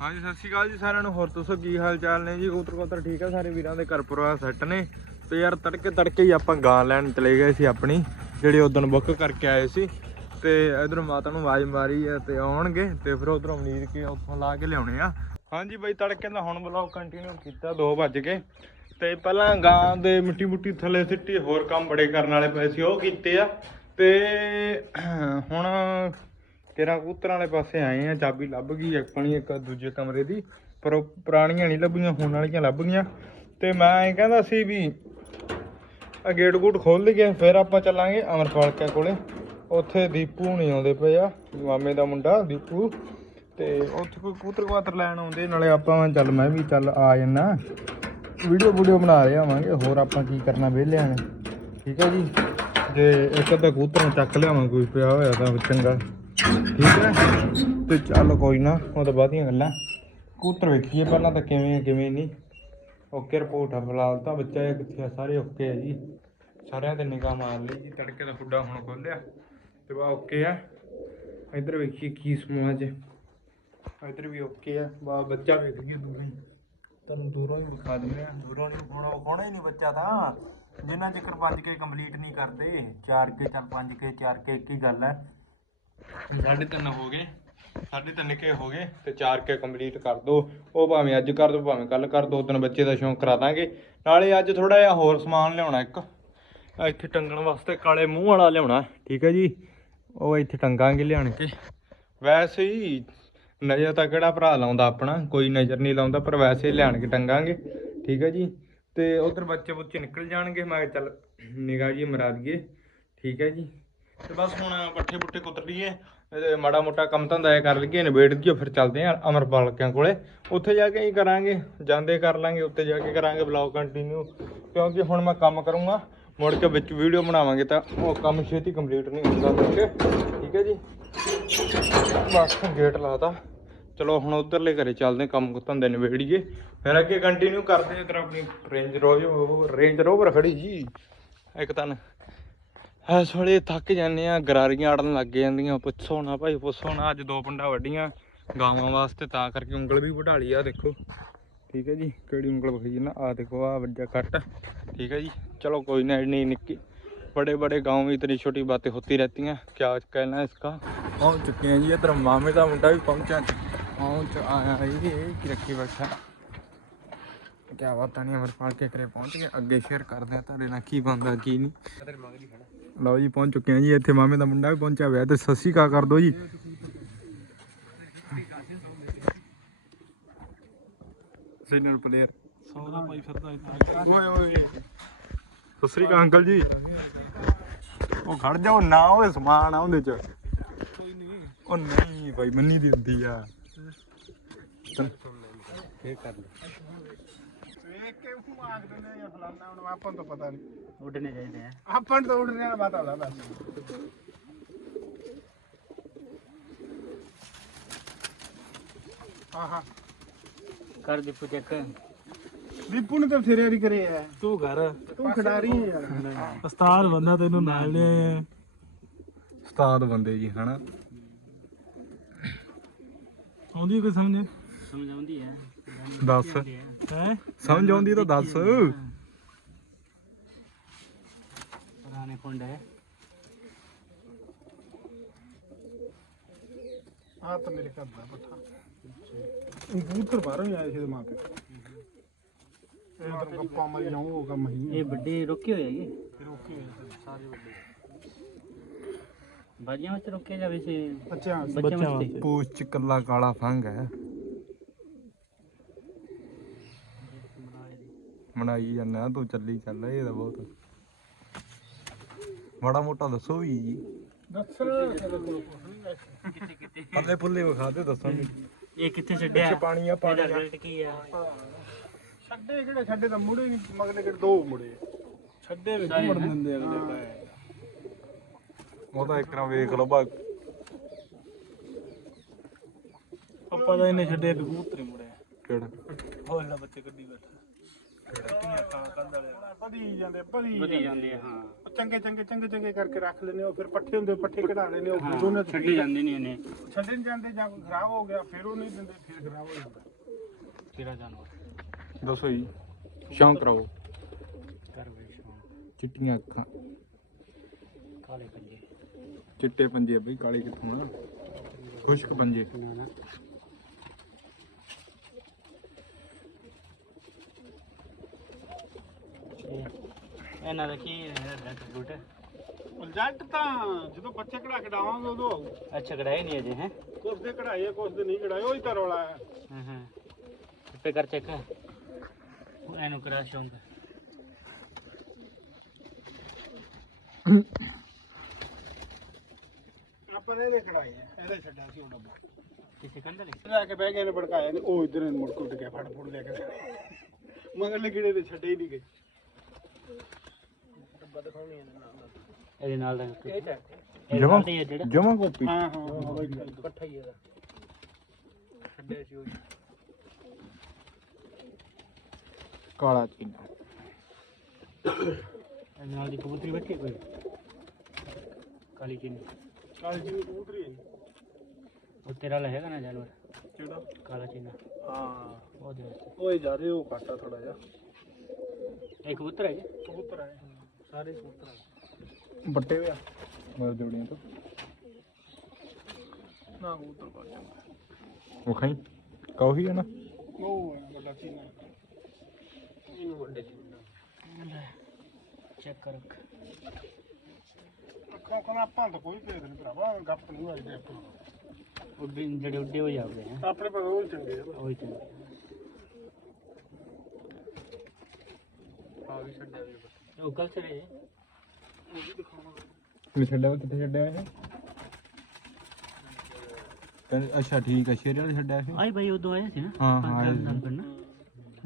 ਹਾਂਜੀ, ਸਤਿ ਸ਼੍ਰੀ ਅਕਾਲ ਜੀ ਸਾਰਿਆਂ ਨੂੰ। ਹੋਰ ਦੱਸੋ ਕੀ ਹਾਲ ਚਾਲ ਨੇ ਜੀ? ਕਬੂਤਰ ਕਬੂਤਰ ਠੀਕ ਆ? ਸਾਰੇ ਵੀਰਾਂ ਦੇ ਘਰ ਪਰਿਵਾਰ ਸੈੱਟ ਨੇ। ਤੇ ਯਾਰ ਤੜਕੇ ਤੜਕੇ ਹੀ ਆਪਾਂ ਗਾਂ ਲੈਣ ਚਲੇ ਗਏ ਸੀ ਆਪਣੀ, ਜਿਹੜੀ ਉਦੋਂ ਬੁੱਕ ਕਰਕੇ ਆਏ ਸੀ। ਤੇ ਇਧਰ ਮਾਤਾ ਨੂੰ ਆਵਾਜ਼ ਮਾਰੀ ਆ ਤੇ ਆਉਣਗੇ ਤੇ ਫਿਰ ਉਧਰੋਂ ਉਮੀਦ ਕੇ ਉੱਥੋਂ ਲਾ ਕੇ ਲਿਆਉਣੇ ਆ। ਹਾਂਜੀ ਬਾਈ, ਤੜਕੇ ਦਾ ਹੁਣ ਬਲੌਗ ਕੰਟੀਨਿਊ ਕੀਤਾ 2 ਵੱਜ ਕੇ ਤੇ ਪਹਿਲਾਂ ਗਾਂ ਦੇ ਮਿੱਟੀ ਮੁੱਟੀ ਥੱਲੇ ਸਿੱਟੀ ਹੋਰ ਕੰਮ ਬੜੇ ਕਰਨ ਵਾਲੇ ਪਏ ਸੀ, ਉਹ ਕੀਤੇ ਆ। ਤੇ ਹੁਣ ਤੇਰਾ ਕਬੂਤਰਾਂ ਵਾਲੇ ਪਾਸੇ ਆਏ ਆ, ਚਾਬੀ ਲੱਭ ਗਈ ਆਪਣੀ, ਇੱਕ ਦੂਜੇ ਕਮਰੇ ਦੀ, ਪਰ ਉਹ ਪੁਰਾਣੀਆਂ ਨਹੀਂ ਲੱਭੀਆਂ, ਹੁਣ ਵਾਲੀਆਂ ਲੱਭ ਗਈਆਂ। ਤੇ ਮੈਂ ਇਹ ਕਹਿੰਦਾ ਸੀ ਵੀ ਆ ਗੇਟ ਗੂਟ ਖੋਲ ਲਈਏ, ਫਿਰ ਆਪਾਂ ਚੱਲਾਂਗੇ ਅਮਰਪਾਲ ਕੇ ਕੋਲੇ। ਉੱਥੇ ਦੀਪੂ ਨਹੀਂ ਆਉਂਦੇ ਪਏ ਆ, ਮਾਮੇ ਦਾ ਮੁੰਡਾ ਦੀਪੂ। ਤੇ ਉੱਥੇ ਕੋਈ ਕੂਤਰ ਕਵਾਤਰ ਲੈਣ ਆਉਂਦੇ, ਨਾਲੇ ਆਪਾਂ ਚੱਲ ਮੈਂ ਵੀ ਚੱਲ ਆ ਜੰਨਾ। ਵੀਡੀਓ ਵੀਡੀਓ ਬਣਾ ਰਹੇ ਆਵਾਂਗੇ, ਹੋਰ ਆਪਾਂ ਕੀ ਕਰਨਾ ਵਿਹਲਿਆਂ ਨੇ। ਠੀਕ ਹੈ ਜੀ? ਜੇ ਇੱਕ ਅੱਧਾ ਕੂਤਰ ਚੱਕ ਲਿਆਵਾਂ, ਕੋਈ ਪਿਆ ਹੋਇਆ ਤਾਂ ਚੰਗਾ। ਠੀਕ ਹੈ? ਤੇ ਚੱਲ ਕੋਈ ਨਾ, ਉਹ ਤਾਂ ਬਾਦੀਆਂ ਗੱਲਾਂ। ਕੂਤਰ ਵੇਖੀਏ ਪਹਿਲਾਂ ਤਾਂ ਕਿਵੇਂ ਆ, ਕਿਵੇਂ ਨਹੀਂ। ਓਕੇ ਰਿਪੋਰਟ ਆ ਫਿਲਹਾਲ ਤਾਂ, ਬੱਚਾ ਇਹ ਕਿੱਥੇ ਆ? ਸਾਰੇ ਓਕੇ ਆ ਜੀ। ਸਾਰਿਆਂ ਤੇ ਨਿਗਾਹ ਮਾਰ ਲਈ ਜੀ, ਤੜਕੇ ਦਾ ਫੁੱਡਾ ਹੁਣ ਖੋਲਿਆ। ਤੇ ਬਾ ਓਕੇ ਆ। ਇੱਧਰ ਵੇਖੀਏ ਕੀ ਸਮੂਹ ਚ ਇੱਧਰ ਵੀ ਓਕੇ ਆ। ਬਾ ਬੱਚਾ ਵੇਖ ਗਈ ਦੂਰੋਂ ਤੁਹਾਨੂੰ ਦੂਰੋਂ ਹੀ ਵਿਖਾ ਦਿੰਦੇ ਆ। ਦੂਰੋਂ ਨਹੀਂ ਵਿਖਾਉਣਾ ਵਿਖਾਉਣਾ ਹੀ ਨਹੀਂ ਬੱਚਾ ਤਾਂ। ਜਿੰਨਾ ਚਿਕਰ ਪੰਜ ਕੇ ਕੰਪਲੀਟ ਨਹੀਂ ਕਰਦੇ। ਚਾਰ ਕੇ, ਚੱਲ ਪੰਜ ਕੇ, ਚਾਰ ਕੇ, ਇੱਕ ਹੀ ਗੱਲ ਹੈ ਸਾਢੇ ਤਿੰਨ ਹੋ ਗਏ। ਸਾਢੇ ਤਿੰਨ ਕੇ ਹੋ ਗਏ ਤੇ ਚਾਰ ਕੇ ਕੰਪਲੀਟ ਕਰ ਦੋ। ਉਹ ਭਾਵੇਂ ਅੱਜ ਕਰ ਦੋ, ਭਾਵੇਂ ਕੱਲ ਕਰ ਦੋ ਦਿਨ ਬੱਚੇ ਦਾ ਸ਼ੌਂਕ ਕਰਾ ਦਾਂਗੇ। ਨਾਲੇ ਅੱਜ ਥੋੜਾ ਜਿਹਾ ਹੋਰ ਸਮਾਨ ਲਿਆਉਣਾ ਇੱਕ। ਇੱਥੇ ਟੰਗਣ ਵਾਸਤੇ ਕਾਲੇ ਮੂੰਹ ਵਾਲਾ ਲਿਆਉਣਾ। ਠੀਕ ਹੈ ਜੀ? ਉਹ ਇੱਥੇ ਟੰਗਾਂਗੇ ਲਿਆਣ ਕੇ। ਵੈਸੇ ਹੀ ਨਜ਼ਰ ਤਾਂ ਕਿਹੜਾ ਭਰਾ ਲਾਉਂਦਾ ਆਪਣਾ? ਕੋਈ ਨਜ਼ਰ ਨਹੀਂ ਲਾਉਂਦਾ, ਪਰ ਵੈਸੇ ਲਿਆਣ ਕੇ ਟੰਗਾਂਗੇ। ਠੀਕ ਹੈ ਜੀ? ਤੇ ਉਧਰ ਬੱਚੇ ਬੁੱਚੇ ਨਿਕਲ ਜਾਣਗੇ। ਮੈਂ ਕਿਹਾ ਚੱਲ ਨਿਗਾਹ ਜੀ ਮਰਾ ਦਈਏ। ਠੀਕ ਹੈ ਜੀ? ਤੇ ਬਸ ਹੁਣ ਪੱਠੇ ਪੁੱਠੇ ਕੁੱਤਰ ਲਈਏ ਮਾੜਾ ਮੋਟਾ ਕੰਮ ਧੰਦਾ ਇਹ ਕਰ ਲਈਏ, ਨਿਬੇੜ ਦਈਏ ਫਿਰ ਚੱਲਦੇ ਆਂ ਅਮਰਪਾਲ ਕਿਆਂ ਕੋਲੇ। ਉੱਥੇ ਜਾ ਕੇ ਹੀ ਕਰਾਂਗੇ, ਜਾਂਦੇ ਕਰ ਲਾਂਗੇ ਉੱਤੇ ਜਾ ਕੇ ਕਰਾਂਗੇ ਬਲੌਗ ਕੰਟੀਨਿਊ ਕਿਉਂਕਿ ਹੁਣ ਮੈਂ ਕੰਮ ਕਰੂੰਗਾ, ਮੁੜ ਕੇ ਵਿੱਚ ਵੀਡੀਓ ਬਣਾਵਾਂਗੇ ਤਾਂ ਉਹ ਕੰਮ ਛੇਤੀ ਕੰਪਲੀਟ ਨਹੀਂ ਹੁੰਦਾ ਮੁੜ ਠੀਕ ਹੈ ਜੀ? ਬਸ ਗੇਟ ਲਾਤਾ। ਚਲੋ ਹੁਣ ਉਧਰਲੇ ਘਰੇ ਚੱਲਦੇ ਕੰਮ ਧੰਦੇ ਨਿਬੇੜੀਏ। ਫਿਰ ਅੱਗੇ ਕੰਟੀਨਿਊ ਕਰਦੇ ਹਾਂ, ਇਧਰ ਆਪਣੀ ਰੇਂਜ ਰੋਵਰ ਰੇਂਜ ਰੋਵਰ ਖੜੀ ਜੀ। ਇੱਕ ਤਾਂ ਇਸ ਵੇਲੇ ਥੱਕ ਜਾਂਦੇ ਆ ਗਰਾਰੀਆਂ ਅੜਨ ਲੱਗ ਜਾਂਦੀਆਂ ਪੁੱਛੋ ਨਾ ਭਾਈ ਪੁੱਛੋ ਨਾ ਅੱਜ ਦੋ ਪੰਡਾ ਵੱਡੀਆਂ ਗਾਵਾਂ ਵਾਸਤੇ ਤਾਂ ਕਰਕੇ ਉਂਗਲ ਵੀ ਵਢਾ ਲਈ ਆ ਦੇਖੋ ਠੀਕ ਹੈ ਜੀ ਕਿਹੜੀ ਉਂਗਲ ਵਖੀ ਨਾ ਆ ਦੇਖੋ ਆ ਵੱਡਾ ਕੱਟ ठीक है जी चलो कोई ना नहीं निक्की बड़े बड़े गांव में इतनी छोटी बातें होती रहती हैं क्या कहना है इसका पहुंच चुके हैं जी इधर मामे का मुंडा भी पहुंचा पहुंच आया है ये की रखी बैठा ਕਿਆ ਬਾਤਾਂ ਨਹੀਂ ਅਮਰਪਾਲ ਕੇ ਘਰੇ ਪਹੁੰਚ ਗਏ। ਅੱਗੇ ਸ਼ੇਅਰ ਕਰਦੇ ਆ ਤੁਹਾਡੇ ਨਾਲ ਕੀ ਬੰਦਾ ਕੀ ਨਹੀਂ। ਲਓ ਜੀ, ਪਹੁੰਚ ਚੁੱਕੇ ਆ ਜੀ, ਇੱਥੇ ਮਾਮੇ ਦਾ ਮੁੰਡਾ ਵੀ ਪਹੁੰਚਿਆ ਹੋਇਆ ਤੇ ਸੱਸੀ ਕਾ ਕਰ ਦੋ ਜੀ। ਸੀਨੀਅਰ ਪਲੇਅਰ ਸੌਦਾ ਪਾਈ ਅੰਕਲ ਜੀ। ਉਹ ਖੜ ਜਾਓ ਨਾ ਓਏ, ਸਮਾਨ ਆ ਉਹਦੇ ਚ। ਕੋਈ ਨਹੀਂ ਉਹ ਨਹੀਂ ਭਾਈ, ਮੰਨੀ ਦੀ ਆ। ਫੇਰ ਕਰ ਲੈ। ਆਖ ਦਿੰਦੇ ਜਾਂ ਹੁਣ ਆਪਾਂ ਨੂੰ ਤਾਂ ਪਤਾ ਨਹੀਂ। ਉੱਡਣੇ ਚਾਹੀਦੇ ਆ। ਆਪਾਂ ਨੂੰ ਤਾਂ ਉੱਡਣੇ ਵਾਲਾ ਬਾਤ ਆਉਂਦਾ ਬਸ ਆਹਾ ਕਰ ਦੀ ਚੈੱਕ। ਦੀਪੂ ਨੇ ਤਾਂ ਫੇਰੇ ਵਾਰੀ ਕਰੇ ਆ। ਤੂੰ ਘਰ ਤੂੰ ਖਿਡਾਰੀ ਹੈ ਯਾਰ ਉਸਤਾਦ ਬੰਦਾ ਤੈਨੂੰ ਨਾਲ ਲਿਆ ਉਸਤਾਦ ਬੰਦੇ ਜੀ ਹਨਾ? ਆਉਂਦੀ ਕੋਈ ਸਮਝ? ਸਮਝ ਆਉਂਦੀ ਹੈ ਦੱਸ। ਹੈ? ਸਮਝ ਆਉਂਦੀ ਤਾਂ ਦੱਸ। ਪੁਰਾਣੇ ਫੰਡ ਹੈ। ਆ ਤਾਂ ਮੇਰੇ ਘਰ ਦਾ ਪੱਠਾ। ਇਹ ਕਬੂਤਰ ਬਾਹਰੋਂ ਹੀ ਆਏ ਸੀ ਮਾਂ ਕੇ ਇਹ ਤਾਂ ਗੱਪਾਂ ਮਾਰੀ ਜਾਊਂ ਉਹ ਕੰਮ ਹੀ ਇਹ ਵੱਡੇ ਰੁਕੇ ਹੋਏ ਹੈਗੇ? ਰੋਕੀ ਸਾਰੇ ਵੱਡੇ। ਬਾਜੀਆਂ ਵਿੱਚ ਰੁਕੇ ਜਾਵੇ ਸੀ? ਬੱਚਿਆਂ ਬੱਚਿਆਂ ਵਾਸਤੇ। ਪੂਛ ਚ ਕੱਲਾ ਕਾਲਾ ਫੰਗ ਹੈ। ਬਣਾਈ ਜਾਂਦਾ ਤੂੰ ਚੱਲੀ ਚੱਲ ਇਹ ਤਾਂ ਬਹੁਤ ਮਾੜਾ ਮੋਟਾ ਦੱਸੋ ਵੀ ਜੀ। ਦੱਸ ਕਿੱਥੇ ਕਿੱਥੇ ਪੱਲੇ ਪੁੱਲੇ ਵਿਖਾ ਦੇ ਇਹ ਕਿੱਥੇ ਛੱਡਿਆ? ਪਾਣੀ ਆ ਪਾਣੀ ਇਹਦਾ ਰਿਜ਼ਲਟ ਕੀ ਆ? ਛੱਡੇ ਕਿਹੜੇ? ਛੱਡੇ ਤਾਂ ਮੁੜੇ ਨਹੀਂ ਮਗਲੇ ਕਿਹੜੇ ਦੋ ਮੁੜੇ। ਛੱਡੇ ਵਿੱਚ ਮੁੜ ਦਿੰਦੇ ਅਗਲੇ ਉਹ ਤਾਂ ਇੱਕ ਨਾ ਵੇਖ ਲਓ ਬਾ ਪਪਾ ਦਾ ਇਹਨੇ ਛੱਡਿਆ ਕਬੂਤਰ ਹੀ ਮੁੜਿਆ। ਕਿਹੜਾ? ਉਹ ਜਿਹੜਾ ਬੱਚੇ ਕੱਢੀ ਵਧੀ ਜਾਂਦੇ ਵਧੀ ਵਧੀ ਜਾਂਦੇ। ਆ, ਹਾਂ। ਉਹ ਚੰਗੇ ਚੰਗੇ ਚੰਗੇ ਚੰਗੇ ਕਰਕੇ ਰੱਖ ਲੈਨੇ ਉਹ ਫਿਰ ਪੱਠੇ ਹੁੰਦੇ ਪੱਠੇ ਕਢਾ ਲੈਨੇ ਉਹ ਫਿਰ ਉਹਨਾਂ ਛੱਡੀ ਜਾਂਦੀ ਨਹੀਂ ਇਹਨੇ। ਛੱਡੇ ਨੀ ਜਾਂਦੇ ਜਾਂ ਕੋਈ ਖਰਾਬ ਹੋ ਗਿਆ ਫਿਰ ਉਹ ਨਹੀਂ ਦਿੰਦੇ ਫਿਰ ਖਰਾਬ ਹੋ ਜਾਂਦਾ। ਤੇਰਾ ਜਾਨਵਰ। ਦੱਸੋ ਜੀ ਸ਼ੌਂਕ ਕਰਾਓ। ਸ਼ੌਂਕ ਚਿੱਟੀਆਂ ਅੱਖਾਂ। ਕਾਲੇ ਪੰਜੇ। ਚਿੱਟੇ ਪੰਜੇ ਬਈ ਕਾਲੇ ਕਿੱਥੋਂ ਆ? ਖੁਸ਼ਕ ਪੰਜੇ। ਨਾ ਨਾ। ਇਹਨਾਂ ਦਾ ਕੀ ਬੂਟ। ਰਿਜ਼ਲਟ ਤਾਂ ਜਦੋਂ ਬੱਚੇ ਕਢਾ ਕੇ ਡਾਵਾਂਗੇ ਉਦੋਂ ਆਊ। ਅੱਛਾ ਕਢਾਈ ਨਹੀਂ ਅਜੇ ਹੈ? ਕੁਛ ਦੇ ਕਢਾਏ ਆ ਕੁਛ ਦੇ ਨਹੀਂ ਕਢਾਏ ਉਹੀ ਤਾਂ ਰੌਲਾ ਹੈ। ਹਾਂ ਹਾਂ। ਤੇ ਕਰ ਚੈੱਕ। ਇਹਨੂੰ ਕਰਾ ਸ਼ੌਂਕ। ਆਪਾਂ ਨੇ ਇਹਦੇ ਕਢਾਏ ਆ ਇਹਦੇ ਛੱਡਿਆ ਸੀ ਉਹ ਡੱਬਾ ਕਿਸੇ ਲਿਖ ਲੈ ਕੇ ਬਹਿ ਗਏ ਨੇ ਭੜਕਾਇਆ ਨੇ ਉਹ ਇਧਰ ਮੁੜ ਕੁੱਟ ਗਿਆ ਫੜ ਫੁੜ ਲੈ ਕੇ ਮਗਰਲੇ ਕੀੜੇ ਤੇ ਛੱਡੇ ਹੀ ਨਹੀਂ ਗਏ। ਇਹਦੇ ਨਾਲ ਦਾ ਇਹ ਚ ਜਮਾਂ ਇਹ ਜਿਹੜਾ। ਜਮਾ ਕੋਪੀ ਹਾਂ ਹਾਂ ਹਾਂ। ਇਕੱਠਾ ਹੀ ਇਹਦਾ। ਛੱਡਿਆ ਸੀ ਉਹ। ਕਾਲਾ ਚੀਨਾ। ਇਹਦੇ ਨਾਲ ਦੀ ਕਬੂਤਰੀ ਬੈਠੀ ਕੋਈ ਕਾਲੀ ਚੀਨੀ। ਕਾਲੀ ਜੀ ਕਬੂਤਰੀ ਹੈ। ਉਹ ਤੇਰਾ ਵਾਲਾ ਹੈਗਾ ਨਾ ਜਾਨਵਰ? ਕਿਹੜਾ? ਕਾਲਾ ਚੀਨਾ। ਹਾਂ। ਉਹਦੇ ਵਾਸਤੇ। ਓਏ ਜਾ ਰਹੇ ਉਹ ਘਾਟਾ ਥੋੜਾ ਜਿਹਾ। ਇਹ ਕਬੂਤਰ ਹੈ ਜੀ। ਕਬੂਤਰ ਆਏ ਸਾਰੇ ਕਬੂਤਰ ਬੱਟੇ ਵਿਆ ਮਰ ਜੋੜੀਆਂ ਤੋਂ। ਨਾ ਕਬੂਤਰ ਪਾ ਜਾਂਦਾ ਉਹ ਖਾਈ? ਕਾਹੀ ਹੈ ਨਾ? ਉਹ ਹੈ ਵੱਡਾ ਚੀਨਾ ਇਹਨੂੰ ਵੱਡੇ ਚੈੱਕ ਕਰ ਰੱਖ। ਅੱਖਾਂ ਕੋਲ ਆਪਾਂ ਤਾਂ ਕੋਈ ਭੇਦ ਨਹੀਂ ਭਰਾਵਾ ਗੱਪ ਨਹੀਂ ਵੱਜਦੇ ਆਪਾਂ। ਉੱਡੇ ਜਿਹੜੇ ਉੱਡੇ ਹੋ ਜਾਂਦੇ ਆਪਣੇ ਭਾਵੇਂ ਉਹ ਹੀ ਚੰਗੇ ਆ। ਉਹੀ ਚੰਗੇ। ਆ ਵੀ ਛੱਡਿਆ ਵੀ। ਉਹ ਕਲ ਚਲੇ ਉਹ ਵੀ ਦਿਖਾਉਣਾ ਮੈਂ ਛੱਡਿਆ ਵਾ, ਕਿੱਥੇ ਛੱਡਿਆ ਇਹ? ਕਹਿੰਦੇ ਅੱਛਾ ਠੀਕ ਹੈ ਸ਼ੇਰ ਵਾਲੇ ਛੱਡਿਆ ਇਹ ਆਈ ਭਾਈ ਉਦੋਂ ਆਇਆ ਸੀ ਨਾ। ਹਾਂ, ਹਾਂ, ਪੰਜ ਆਏ ਸਾਲ ਪਹਿਲਾਂ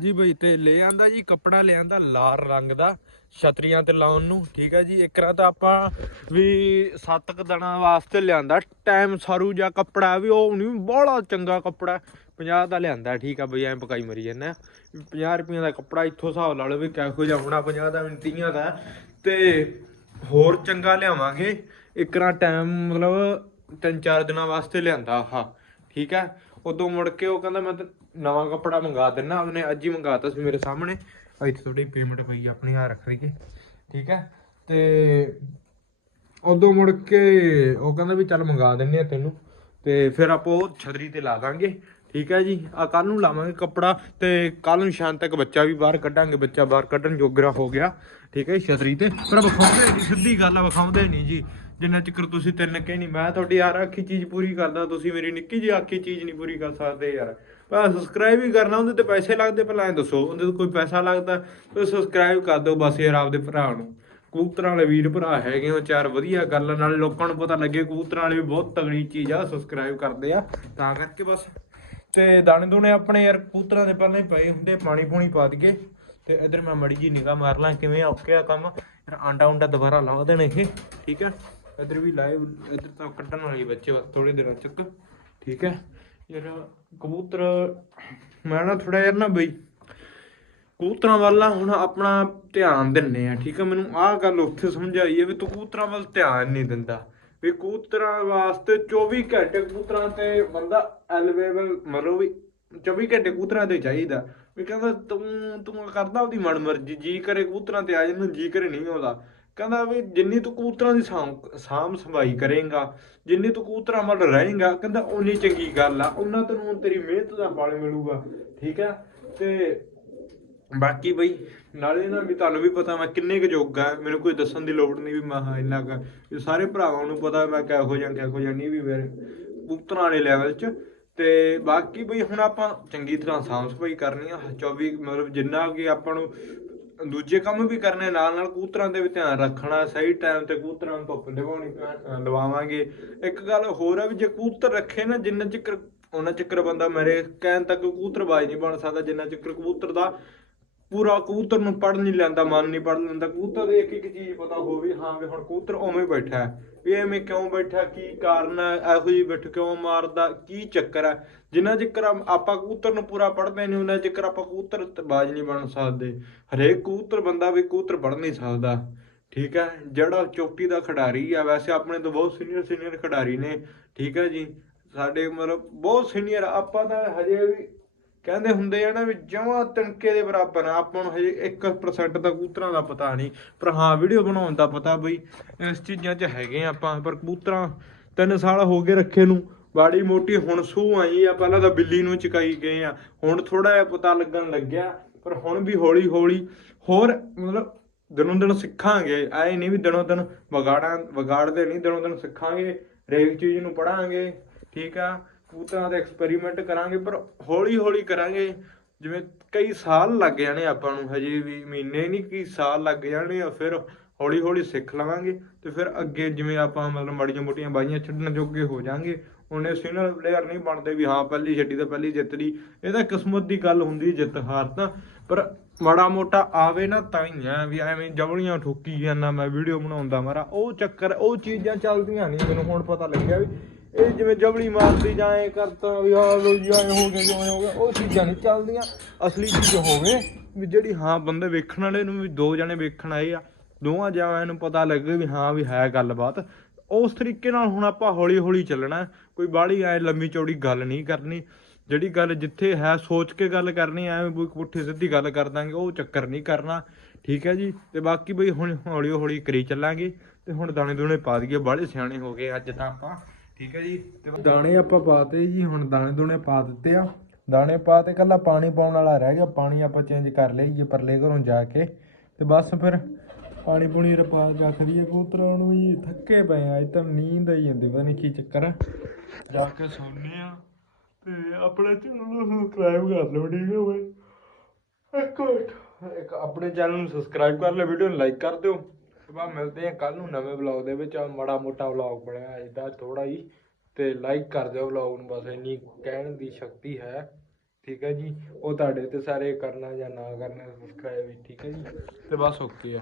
ਜੀ ਬਈ ਤੇ ਲੈ ਆਂਦਾ ਜੀ, ਕੱਪੜਾ ਲੈ ਆਂਦਾ ਲਾਲ ਰੰਗ ਦਾ, ਛਤਰੀਆਂ ਤੇ ਲਾਉਣ ਨੂੰ, ਠੀਕ ਹੈ ਜੀ। ਇੱਕ ਰਾ ਤਾਂ ਆਪਾਂ ਵੀ ਸੱਤ ਕੁ ਦਿਨਾਂ ਵਾਸਤੇ ਲਿਆਂਦਾ ਟਾਈਮ ਸਾਰੂ ਜਾਂ ਕੱਪੜਾ ਵੀ, ਉਹ ਨਹੀਂ ਬੜਾ ਚੰਗਾ ਕੱਪੜਾ 50 ਦਾ ਲਿਆਂਦਾ, ਠੀਕ ਆ ਬਈ, ਐਂ ਪਕਾਈ ਮਰੀ ਜਾਂਦਾ। 50 ਰੁਪਈਆਂ ਦਾ ਕੱਪੜਾ ਇੱਥੋਂ ਹਿਸਾਬ ਲਾ ਲਓ ਵੀ ਕਿਹੋ ਜਿਹਾ ਹੋਣਾ 50 ਦਾ ਵੀ 30 ਦਾ। ਤੇ ਹੋਰ ਚੰਗਾ ਲਿਆਵਾਂਗੇ। ਇੱਕ ਟਾਈਮ ਮਤਲਬ ਤਿੰਨ ਚਾਰ ਦਿਨਾਂ ਵਾਸਤੇ ਲਿਆਂਦਾ ਆਹ, ਠੀਕ ਹੈ ਉਦੋਂ ਮੁੜ ਕੇ ਉਹ ਕਹਿੰਦਾ ਮੈਂ ਤਾਂ ਨਵਾਂ ਕੱਪੜਾ ਮੰਗਾ ਦਿੰਨਾ ਉਹਨੇ ਅੱਜ ਹੀ ਮੰਗਾਤਾ ਸੀ ਮੇਰੇ ਸਾਹਮਣੇ। ਇੱਥੇ ਤੁਹਾਡੀ ਪੇਮੈਂਟ ਪਈ ਆਪਣੀ ਆ ਰੱਖ ਲਈਏ। ਠੀਕ ਹੈ? ਤੇ ਉਦੋਂ ਮੁੜ ਕੇ ਉਹ ਕਹਿੰਦਾ ਵੀ ਚੱਲ ਮੰਗਾ ਦਿੰਨੇ ਆ ਤੈਨੂੰ। ਤੇ ਫਿਰ ਆਪਾਂ ਉਹ ਛਤਰੀ ਤੇ ਲਾ ਦਾਂਗੇ। ਠੀਕ ਹੈ ਜੀ? ਆ ਕੱਲ ਨੂੰ ਲਾਵਾਂਗੇ ਕੱਪੜਾ ਤੇ ਕੱਲ ਨੂੰ ਸ਼ਾਮ ਤੱਕ ਬੱਚਾ ਵੀ ਬਾਹਰ ਕੱਢਾਂਗੇ ਬੱਚਾ ਬਾਹਰ ਕੱਢਣ ਜੋਗਰਾ ਹੋ ਗਿਆ। ਠੀਕ ਹੈ ਜੀ, ਛਤਰੀ ਤੇ। ਪਰ ਵਿਖਾਉਂਦੇ ਨਹੀਂ ਸਿੱਧੀ ਗੱਲ ਆ ਵਿਖਾਉਂਦੇ ਨਹੀਂ ਜੀ। ਜਿੰਨਾ ਚਿਕਰ ਤੁਸੀਂ ਤਿੰਨ ਕੇ ਨਹੀਂ ਮੈਂ ਤੁਹਾਡੀ ਯਾਰ ਆਖੀ ਚੀਜ਼ ਪੂਰੀ ਕਰਦਾ ਤੁਸੀਂ ਮੇਰੀ ਨਿੱਕੀ ਜਿਹੀ ਆਖੀ ਚੀਜ਼ ਨਹੀਂ ਪੂਰੀ ਕਰ ਸਕਦੇ ਯਾਰ। ਪਰ ਸਬਸਕ੍ਰਾਈਬ ਹੀ ਕਰਨਾ ਉਹਦੇ ਤੇ ਪੈਸੇ ਲੱਗਦੇ ਪਹਿਲਾਂ ਇਹ ਦੱਸੋ। ਉਹਦੇ ਤੇ ਕੋਈ ਪੈਸਾ ਲੱਗਦਾ ਤੇ ਸਬਸਕ੍ਰਾਈਬ ਕਰ ਦਿਓ ਬਸ ਯਾਰ ਆਪਦੇ ਭਰਾ ਨੂੰ। ਕਬੂਤਰਾਂ ਵਾਲੇ ਵੀਰ ਭਰਾ ਹੈਗੇ ਉਹ ਚਾਰ ਵਧੀਆ ਗੱਲ ਆ, ਨਾਲੇ ਲੋਕਾਂ ਨੂੰ ਪਤਾ ਲੱਗੇ ਕਬੂਤਰਾਂ ਵਾਲੇ ਵੀ ਬਹੁਤ ਤਗੜੀ ਚੀਜ਼ ਆ ਸਬਸਕ੍ਰਾਈਬ ਕਰਦੇ ਆ ਤਾਂ ਕਰਕੇ ਬਸ। ਤੇ ਦਾਣੇ ਦੂਣੇ ਆਪਣੇ ਯਾਰ ਕਬੂਤਰਾਂ ਦੇ ਪਹਿਲਾਂ ਹੀ ਪਏ ਹੁੰਦੇ ਪਾਣੀ ਪੂਣੀ ਪਾ ਦਈਏ। ਤੇ ਇਧਰ ਮੈਂ ਮੜੀ ਜੀ ਨਿਗਾਹ ਮਾਰ ਲਾਂ ਕਿਵੇਂ ਔਕੇ ਆ ਕੰਮ। ਯਾਰ ਆਂਡਾ ਉਂਡਾ ਦੁਬਾਰਾ ਲਾ ਦੇਣ ਇਹ ਠੀਕ ਹੈ ਇਧਰ ਵੀ ਲਾਈਵ ਇਧਰ ਤਾਂ ਕੱਢਣ ਵਾਲੇ ਬੱਚੇ ਬਸ ਥੋੜੀ ਦੇਰ ਤੱਕ ਠੀਕ ਹੈ ਯਾਰ ਕਬੂਤਰ, ਮੈਂ ਨਾ ਥੋੜਾ ਯਾਰ ਨਾ ਬਈ ਕਬੂਤਰਾਂ ਵੱਲ ਹੁਣ ਆਪਣਾ ਧਿਆਨ ਦਿੰਨੇ ਆ ਠੀਕ ਹੈ ਮੈਨੂੰ ਆਹ ਗੱਲ ਉੱਥੇ ਸਮਝ ਆਈ ਹੈ ਵੀ ਤੂੰ ਕਬੂਤਰਾਂ ਵੱਲ ਧਿਆਨ ਨਹੀਂ ਦਿੰਦਾ। ਵੀ ਕਬੂਤਰਾਂ ਵਾਸਤੇ 24 ਘੰਟੇ ਕਬੂਤਰਾਂ ਤੇ ਬੰਦਾ ਅਵੇਲੇਬਲ ਮਤਲਬ ਵੀ 24 ਘੰਟੇ ਕਬੂਤਰਾਂ ਤੇ ਚਾਹੀਦਾ। ਵੀ ਕਹਿੰਦਾ ਤੂੰ ਤੂੰ ਕਰਦਾ ਉਹਦੀ ਮਨ ਮਰਜ਼ੀ ਜੀ ਕਰੇ ਕਬੂਤਰਾਂ ਤੇ ਆ ਜਾਨੂੰ ਜੀ ਕਰੇ ਨਹੀਂ ਆਉਂਦਾ। ਕਹਿੰਦਾ ਵੀ ਜਿੰਨੀ ਤੂੰ ਕਬੂਤਰਾਂ ਦੀ ਸਾਂਭ ਸਾਂਭ ਸੰਭਾਈ ਕਰੇਗਾ, ਜਿੰਨੀ ਤੂੰ ਕਬੂਤਰਾਂ ਵੱਲ ਰਹੇਗਾ, ਕਹਿੰਦਾ ਓਨੀ ਚੰਗੀ ਗੱਲ ਆ, ਉਹਨਾਂ ਤੈਨੂੰ ਤੇਰੀ ਮਿਹਨਤ ਦਾ ਫਲ ਮਿਲੂਗਾ, ਠੀਕ ਹੈ ਤੇ ਬਾਕੀ ਬਈ, ਨਾਲੇ ਨਾ ਵੀ ਤੁਹਾਨੂੰ ਵੀ ਪਤਾ ਮੈਂ ਕਿੰਨੇ ਕੁ ਯੋਗਾ, ਮੈਨੂੰ ਕੋਈ ਦੱਸਣ ਦੀ ਲੋੜ ਨਹੀਂ ਵੀ ਮੈਂ ਹਾਂ ਇੰਨਾ ਕੁ ਸਾਰੇ ਭਰਾਵਾਂ ਨੂੰ ਪਤਾ ਮੈਂ ਕਿਹੋ ਜਿਹਾ ਕਿਹੋ ਜਿਹਾ ਨਹੀਂ ਵੀ ਮੇਰੇ ਕਬੂਤਰਾਂ ਵਾਲੇ ਲੈਵਲ 'ਚ। ਤੇ ਬਾਕੀ ਬਈ ਹੁਣ ਆਪਾਂ ਚੰਗੀ ਤਰ੍ਹਾਂ ਸਾਂਭ ਸਫ਼ਾਈ ਕਰਨੀ ਆ 24 ਮਤਲਬ ਜਿੰਨਾ ਕਿ ਆਪਾਂ ਨੂੰ ਦੂਜੇ ਕੰਮ ਵੀ ਕਰਨੇ ਨਾਲ ਨਾਲ ਕੂਤਰਾਂ ਦੇ ਵੀ ਧਿਆਨ ਰੱਖਣਾ, ਸਹੀ ਟਾਈਮ ਤੇ ਕੂਤਰਾਂ ਨੂੰ ਧੁੱਪ ਲਵਾਉਣੀ ਲਵਾਵਾਂਗੇ। ਇੱਕ ਗੱਲ ਹੋਰ ਆ ਵੀ ਜੇ ਕਬੂਤਰ ਰੱਖੇ ਨਾ, ਜਿੰਨਾ ਚਿਕਰ, ਉਹਨਾਂ ਚੱਕਰ ਬੰਦਾ ਮੇਰੇ, ਕਹਿਣ ਤੱਕ ਕਬੂਤਰਬਾਜ਼ ਨਹੀਂ ਬਣ ਸਕਦਾ, ਜਿੰਨਾ ਚੱਕਰ ਕਬੂਤਰ ਦਾ ਪੂਰਾ ਕਬੂਤਰ ਨੂੰ ਪੜ ਨਹੀਂ ਲੈਂਦਾ, ਮਨ ਨਹੀਂ ਪੜ ਲੈਂਦਾ। ਕਬੂਤਰ ਦੀ ਇੱਕ ਇੱਕ ਚੀਜ਼ ਪਤਾ ਹੋਵੇ, ਹਾਂ ਵੀ ਹੁਣ ਕਬੂਤਰ ਉਵੇਂ ਬੈਠਾ ਹੈ। ਵੀ ਐਵੇਂ ਕਿਉਂ ਬੈਠਾ ਕੀ ਕਾਰਨ ਹੈ, ਇਹੋ ਜਿਹੀ ਬੈਠ ਕਿਉਂ ਮਾਰਦਾ, ਕੀ ਚੱਕਰ ਹੈ? ਜਿੰਨਾ ਚਿਰ ਆਪਾਂ ਕਬੂਤਰ ਨੂੰ ਪੂਰਾ ਪੜਦੇ ਨਹੀਂ ਉਹਨਾਂ ਚਿਰ ਆਪਾਂ ਕਬੂਤਰ ਬਾਜ ਨਹੀਂ ਬਣ ਸਕਦੇ। ਹਰੇਕ ਕਬੂਤਰ ਬੰਦਾ ਵੀ ਕਬੂਤਰ ਪੜ ਨਹੀਂ ਸਕਦਾ। ਠੀਕ ਹੈ? ਜਿਹੜਾ ਚੋਟੀ ਦਾ ਖਿਡਾਰੀ ਆ, ਵੈਸੇ ਆਪਣੇ ਤੋਂ ਬਹੁਤ ਸੀਨੀਅਰ ਸੀਨੀਅਰ ਖਿਡਾਰੀ ਨੇ। ਠੀਕ ਹੈ ਜੀ? ਸਾਡੇ ਮਤਲਬ ਬਹੁਤ ਸੀਨੀਅਰ ਆਪਾਂ ਤਾਂ ਹਜੇ ਵੀ ਕਹਿੰਦੇ ਹੁੰਦੇ ਆ ਨਾ ਵੀ ਜਮਾਂ ਤਿਣਕੇ ਦੇ ਬਰਾਬਰ ਆ, ਆਪਾਂ ਨੂੰ ਹਜੇ 1% ਦਾ ਕਬੂਤਰਾਂ ਦਾ ਪਤਾ ਨਹੀਂ, ਪਰ ਹਾਂ ਵੀਡੀਓ ਬਣਾਉਣ ਦਾ ਪਤਾ ਬਈ ਇਸ ਚੀਜ਼ਾਂ 'ਚ ਹੈਗੇ ਆ ਆਪਾਂ, ਪਰ ਕਬੂਤਰਾਂ ਤਿੰਨ ਸਾਲ ਹੋ ਗਏ ਰੱਖੇ ਨੂੰ ਬਾੜੀ ਮੋਟੀ ਹੁਣ ਸੂ ਆਈ ਆ, ਪਹਿਲਾਂ ਤਾਂ ਬਿੱਲੀ ਨੂੰ ਚਕਾਈ ਗਏ ਆ, ਹੁਣ ਥੋੜਾ ਜਿਹਾ ਪਤਾ ਲੱਗਣ ਲੱਗਿਆ, ਪਰ ਹੁਣ ਵੀ ਹੌਲੀ ਹੌਲੀ ਹੋਰ ਮਤਲਬ ਦਿਨੋਂ ਦਿਨ ਸਿੱਖਾਂਗੇ, ਐ ਨਹੀਂ ਵੀ ਦਿਨੋਂ ਦਿਨ ਵਿਗਾੜਾਂ, ਵਿਗਾੜਦੇ ਨਹੀਂ, ਦਿਨੋਂ ਦਿਨ ਸਿੱਖਾਂਗੇ, ਹਰੇਕ ਚੀਜ਼ ਨੂੰ ਪੜਾਂਗੇ ਠੀਕ ਆ? ਕਬੂਤਰਾਂ ਦਾ ਐਕਸਪੈਰੀਮੈਂਟ ਕਰਾਂਗੇ, ਪਰ ਹੌਲੀ ਹੌਲੀ ਕਰਾਂਗੇ। ਜਿਵੇਂ ਕਈ ਸਾਲ ਲੱਗ ਜਾਣੇ ਆਪਾਂ ਨੂੰ, ਹਜੇ ਵੀ ਮਹੀਨੇ ਨਹੀਂ, ਕਈ ਸਾਲ ਲੱਗ ਜਾਣੇ ਆ, ਫਿਰ ਹੌਲੀ ਹੌਲੀ ਸਿੱਖ ਲਵਾਂਗੇ ਤੇ ਫਿਰ ਅੱਗੇ ਜਿਵੇਂ ਆਪਾਂ ਮਤਲਬ ਮਾੜੀਆਂ ਮੋਟੀਆਂ ਬਾਈਆਂ ਛੱਡਣ ਜੋਗੇ ਹੋ ਜਾਾਂਗੇ, ਉਹਨੇ ਸੀਨੀਅਰ ਪਲੇਅਰ ਨਹੀਂ ਬਣਦੇ ਵੀ ਹਾਂ, ਪਹਿਲੀ ਛੱਡੀ ਤਾਂ ਪਹਿਲੀ ਜਿੱਤ ਲਈ। ਇਹ ਤਾਂ ਕਿਸਮਤ ਦੀ ਗੱਲ ਹੁੰਦੀ ਜਿੱਤ ਹਾਰ ਤਾਂ, ਪਰ ਮਾੜਾ ਮੋਟਾ ਆਵੇ ਨਾ ਤਾਂ ਹੀ ਆ, ਵੀ ਐਵੇਂ ਜਵਲੀਆਂ ਠੋਕੀ ਜਾਂਦਾ, ਮੈਂ ਵੀਡੀਓ ਬਣਾਉਂਦਾ ਮਾਰਾ, ਉਹ ਚੱਕਰ, ਉਹ ਚੀਜ਼ਾਂ ਚੱਲਦੀਆਂ ਨਹੀਂ, ਮੈਨੂੰ ਹੁਣ ਪਤਾ ਲੱਗਿਆ ਵੀ ਇਹ ਜਿਵੇਂ ਜਵਲੀ ਮਾਰਦੀ ਜਾਏ ਕਰਤਾ ਵੀ ਆ ਲੋ ਜੀ, ਐ ਹੋ ਗਿਆ, ਜਿਵੇਂ ਹੋ ਗਿਆ, ਉਹ ਚੀਜ਼ਾਂ ਨਹੀਂ ਚੱਲਦੀਆਂ। ਅਸਲੀ ਚੀਜ਼ ਹੋਵੇ ਵੀ ਜਿਹੜੀ ਹਾਂ ਬੰਦੇ ਵੇਖਣ ਵਾਲੇ ਨੂੰ ਵੀ ਦੋ ਜਣੇ ਵੇਖਣ ਆਏ ਆ, ਦੋਵਾਂ ਜਾਵਾਂ ਨੂੰ ਪਤਾ ਲੱਗੇ ਵੀ ਹਾਂ ਵੀ ਹੈ ਗੱਲਬਾਤ। ਉਸ ਤਰੀਕੇ ਨਾਲ ਹੁਣ ਆਪਾਂ ਹੌਲੀ ਹੌਲੀ ਚੱਲਣਾ, ਕੋਈ ਬਾਹਲੀ ਐ ਲੰਮੀ ਚੌੜੀ ਗੱਲ ਨਹੀਂ ਕਰਨੀ। ਜਿਹੜੀ ਗੱਲ ਜਿੱਥੇ ਹੈ ਸੋਚ ਕੇ ਗੱਲ ਕਰਨੀ, ਐਵੇਂ ਕੋਈ ਪੁੱਠੀ ਸਿੱਧੀ ਗੱਲ ਕਰ ਦਾਂਗੇ, ਉਹ ਚੱਕਰ ਨਹੀਂ ਕਰਨਾ। ਠੀਕ ਹੈ ਜੀ? ਤੇ ਬਾਕੀ ਬਈ ਹੁਣ ਹੌਲੀ ਹੌਲੀ ਕਰੀ ਚੱਲਾਂਗੇ। ਤੇ ਹੁਣ ਦਾਣੇ ਦੂਣੇ ਪਾ ਦਈਏ, ਬਾਹਲੇ ਸਿਆਣੇ ਹੋ ਗਏ ਅੱਜ ਤਾਂ ਆਪਾਂ। ਠੀਕ ਹੈ ਜੀ? ਤੇ ਦਾਣੇ ਆਪਾਂ ਪਾਤੇ ਜੀ ਹੁਣ ਦਾਣੇ ਦੂਣੇ ਪਾ ਦਿੱਤੇ ਆ। ਦਾਣੇ ਪਾ ਤੇ ਕੱਲਾ ਪਾਣੀ ਪਾਉਣ ਵਾਲਾ ਰਹਿ ਗਿਆ। ਪਾਣੀ ਆਪਾਂ ਚੇਂਜ ਕਰ ਲਈਏ ਪਰਲੇ ਘਰੋਂ ਜਾ ਕੇ। ਤੇ ਬਸ ਫਿਰ ਪਾਣੀ ਪੂਣੀ ਰਪਾ ਰੱਖ ਦਈਏ ਕਬੂਤਰਾਂ ਨੂੰ ਜੀ। ਥੱਕੇ ਪਏ ਆ ਅੱਜ ਤਾਂ ਨੀਂਦ ਆਈ ਜਾਂਦੀ ਪਤਾ ਨਹੀਂ ਕੀ ਚੱਕਰ ਆ। ਜਾ ਕੇ ਸੌਂਦੇ ਆ। ਤੇ ਆਪਣੇ ਚੈਨਲ ਨੂੰ ਸਬਸਕ੍ਰਾਈਬ ਕਰ ਲਓ ਠੀਕ ਹੈ ਬਈ। ਇੱਕ ਮਿੰਟ। ਇੱਕ ਆਪਣੇ ਚੈਨਲ ਨੂੰ ਸਬਸਕ੍ਰਾਈਬ ਕਰ ਲਓ ਵੀਡੀਓ ਨੂੰ ਲਾਈਕ ਕਰ ਦਿਓ। ਬਾ ਮਿਲਦੇ ਆ ਕੱਲ ਨੂੰ ਨਵੇਂ ਵਲੌਗ ਦੇ ਵਿੱਚ। ਆਹ ਮਾੜਾ ਮੋਟਾ ਵਲੌਗ ਬਣਿਆ ਅੱਜ ਥੋੜਾ ਹੀ। ਤੇ ਲਾਈਕ ਕਰ ਦਿਓ ਵਲੌਗ ਨੂੰ, ਬਸ ਇੰਨੀ ਕਹਿਣ ਦੀ ਸ਼ਕਤੀ ਹੈ। ਠੀਕ ਹੈ ਜੀ? ਉਹ ਤੁਹਾਡੇ ਤੇ ਸਾਰੇ ਕਰਨਾ ਜਾਂ ਨਾ ਕਰਨਾ ਸਬਸਕ੍ਰਾਈਬ ਠੀਕ ਹੈ ਜੀ? ਤੇ ਬਸ ਓਕੇ ਆ।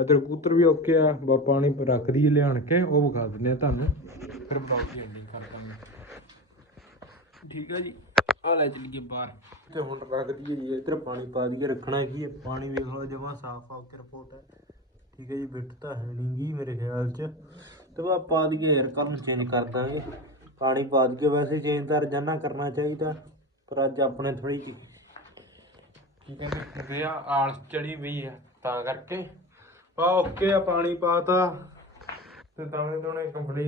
ਇਧਰ ਕਬੂਤਰ ਵੀ ਓਕੇ ਆ। ਬਾ ਪਾਣੀ ਪ- ਰੱਖ ਦਈਏ ਲਿਆਣ ਕੇ, ਉਹ ਵਿਖਾ ਦਿੰਦੇ ਆ ਤੁਹਾਨੂੰ। ਫਿਰ ਵਲੌਗ ਦੀ ਐਂਡਿੰਗ ਕਰ ਦਾਂਗੇ ਠੀਕ ਹੈ ਜੀ? ਆ ਲੈ ਚਲੀਏ ਬਾਹਰ। ਤੇ ਹੁਣ ਰੱਖ ਦਈਏ ਜੀ, ਇੱਧਰ ਪਾਣੀ ਪਾ ਦਈਏ, ਰੱਖਣਾ ਕੀ ਹੈ? ਪਾਣੀ ਵੇਖ ਲਓ, ਜਮਾ ਸਾਫ਼ ਆ ਕੇ ਰਿਪੋਰਟ ਹੈ। ਠੀਕ ਹੈ ਜੀ ਬਿੱਟ ਤਾਂ ਹੈ ਨਹੀਂ ਗੀ ਮੇਰੇ ਖਿਆਲ ਚ। ਤੇ ਬਾ ਪਾ ਦਈਏ ਯਾਰ ਕੱਲ ਨੂੰ ਚੇਂਜ ਕਰ ਦਾਂਗੇ। ਪਾਣੀ ਪਾ ਦਈਏ, ਵੈਸੇ ਚੇਂਜ ਤਾਂ ਰੋਜ਼ਾਨਾ ਕਰਨਾ ਚਾਹੀਦਾ, ਪਰ ਅੱਜ ਆਪਣੇ ਥੋੜੀ ਕੀ ਕਹਿੰਦੇ ਵਿਆ ਆਲ ਚੜੀ ਪਈ ਹੈ ਤਾਂ ਕਰਕੇ। ਆ ਓਕੇ ਆ, ਪਾਣੀ ਪਾਤਾ ਤੇ। ਦਾਣੇ ਦੋਣੇ ਕੰਪਲੀਟ